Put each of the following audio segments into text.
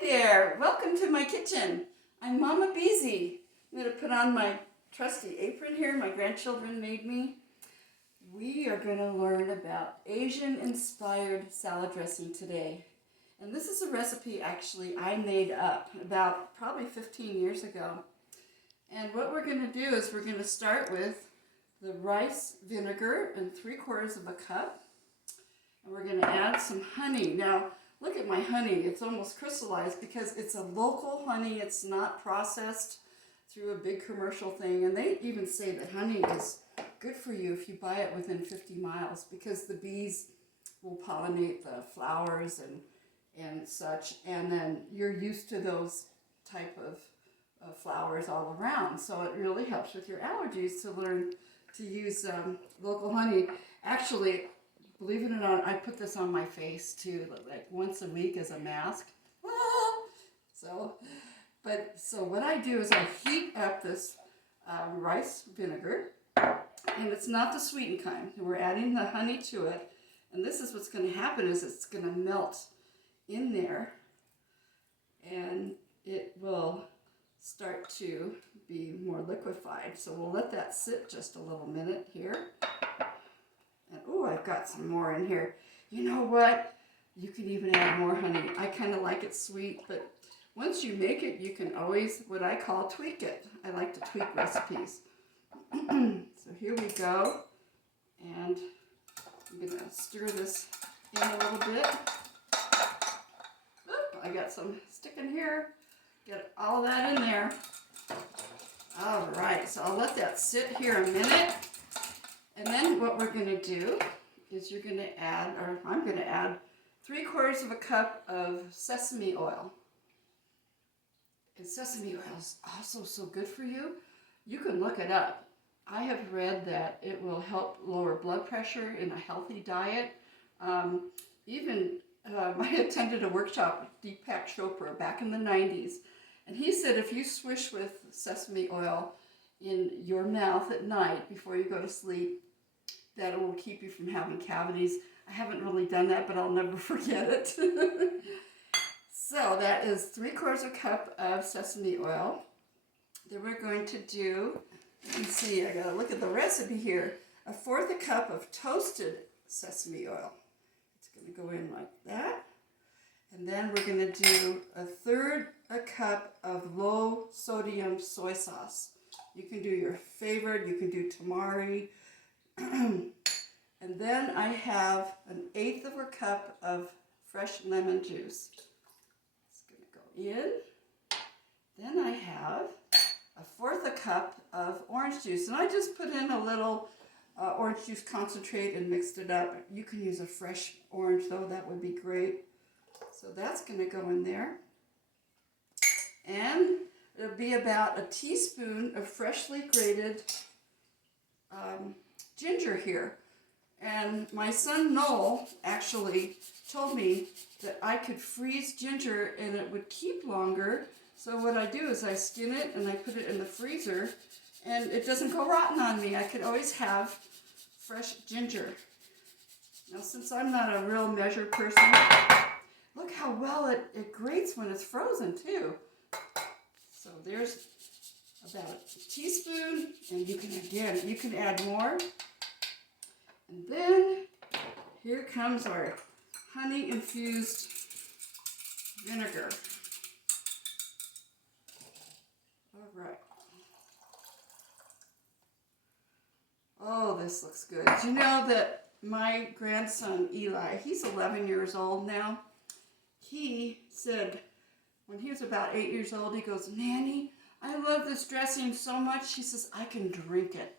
there, welcome to my kitchen. I'm Mama Beezy. I'm going to put on my trusty apron here my grandchildren made me. We are going to learn about Asian-inspired salad dressing today. And this is a recipe actually I made up about probably 15 years ago. And what we're going to do is we're going to start with the rice vinegar in 3/4 of a cup. And we're going to add some honey. Now, look at my honey. It's almost crystallized because it's a local honey. It's not processed through a big commercial thing. And they even say that honey is good for you if you buy it within 50 miles because the bees will pollinate the flowers and such. And then you're used to those type of flowers all around. So it really helps with your allergies to learn to use local honey. Actually, believe it or not, I put this on my face too, like once a week as a mask. So what I do is I heat up this rice vinegar, and it's not the sweetened kind. We're adding the honey to it, and this is what's going to happen is it's going to melt in there, and it will start to be more liquefied. So we'll let that sit just a little minute here. And oh, I've got some more in here. You know what? You can even add more honey. I kind of like it sweet, but once you make it, you can always, what I call, tweak it. I like to tweak recipes. So here we go. And I'm going to stir this in a little bit. Oop, I got some sticking here. Get all that in there. All right, so I'll let that sit here a minute. And then what we're going to do is you're going to add, or I'm going to add 3/4 of a cup of sesame oil. And sesame oil is also so good for you. You can look it up. I have read that it will help lower blood pressure in a healthy diet. I attended a workshop with Deepak Chopra back in the 90s. And he said if you swish with sesame oil in your mouth at night before you go to sleep, that it will keep you from having cavities. I haven't really done that, but I'll never forget it. So that is 3/4 of a cup of sesame oil. Then we're going to do, you can see, I gotta look at the recipe here, 1/4 a cup of toasted sesame oil. It's gonna go in like that. And then we're gonna do 1/3 a cup of low sodium soy sauce. You can do your favorite, you can do tamari. And then I have 1/8 of a cup of fresh lemon juice. It's going to go in. Then I have 1/4 a cup of orange juice. And I just put in a little orange juice concentrate and mixed it up. You can use a fresh orange though, that would be great. So that's going to go in there. And it'll be about a teaspoon of freshly grated ginger here. And my son Noel actually told me that I could freeze ginger and it would keep longer. So what I do is I skin it and I put it in the freezer and it doesn't go rotten on me. I could always have fresh ginger. Now since I'm not a real measure person, look how well it grates when it's frozen too. So there's about a teaspoon, and you can add more. And then here comes our honey infused vinegar. All right. Oh, this looks good. Do you know that my grandson Eli, he's 11 years old now. He said when he was about 8 years old, he goes, "Nanny, I love this dressing so much." He says, "I can drink it."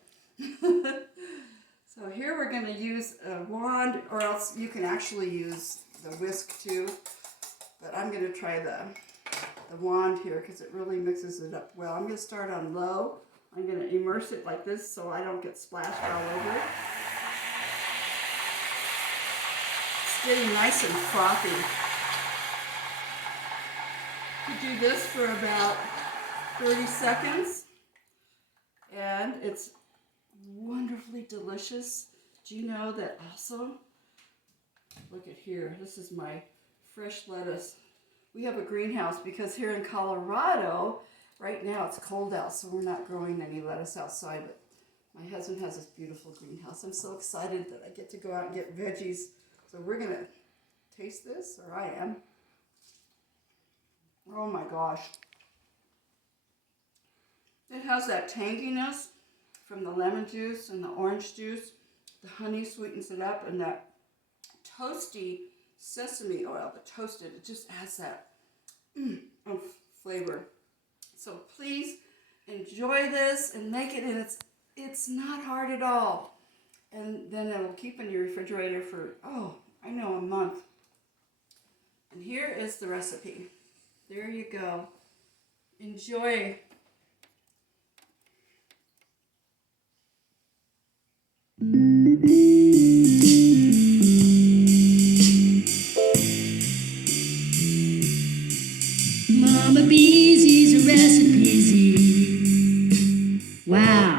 So here we're going to use a wand, or else you can actually use the whisk too. But I'm going to try the wand here because it really mixes it up well. I'm going to start on low. I'm going to immerse it like this so I don't get splashed all over it. It's getting nice and frothy. You do this for about 30 seconds, and it's wonderfully delicious. Do you know that also, look at here, this is my fresh lettuce We have a greenhouse because here in Colorado, right now it's cold out, so we're not growing any lettuce outside, but my husband has this beautiful greenhouse. I'm so excited that I get to go out and get veggies. So we're going to taste this, or I am. Oh my gosh. It has that tanginess from the lemon juice and the orange juice. The honey sweetens it up, and that toasty sesame oil, the toasted, it just adds that flavor. So please enjoy this and make it, and it's not hard at all. And then it will keep in your refrigerator for, a month. And here is the recipe. There you go. Enjoy. Mama Beezy's Recipe. Wow.